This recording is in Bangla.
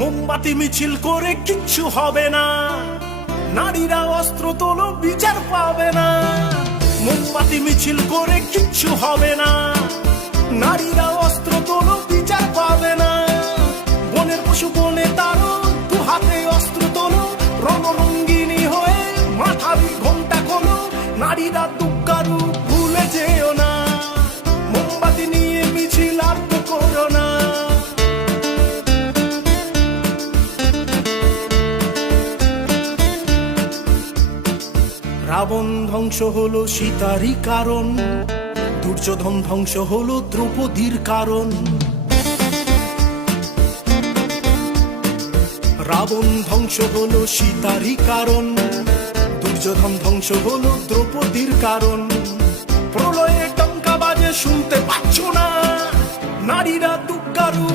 মোমবাতি মিছিল করে কিচ্ছু হবে না, নারীরা অস্ত্র তোলো বিচার পাবে না। মোমবাতি মিছিল করে কিচ্ছু হবে না, নারীরা অস্ত্র তোলো বিচার পাবে না। বনের পশু বনে তারো, দু হাতে অস্ত্র তোলো, রণরঙ্গিনী হয়ে মাথাবি ঘোমটা খোলো। নারীরা দুঃখারু ভুলে যেও না, মোমবাতি নিয়ে মিছিল আর তো করো না। রাবণ ধ্বংস হলো সীতারই কারণ, দুর্যোধন ধ্বংস হলো দ্রৌপদীর কারণ। রাবণ ধ্বংস হলো সীতারই কারণ, দুর্যোধন ধ্বংস হলো দ্রৌপদীর কারণ। প্রলয়ে টঙ্কা বাজে শুনতে পাচ্ছ না, নারীরা দুঃখারু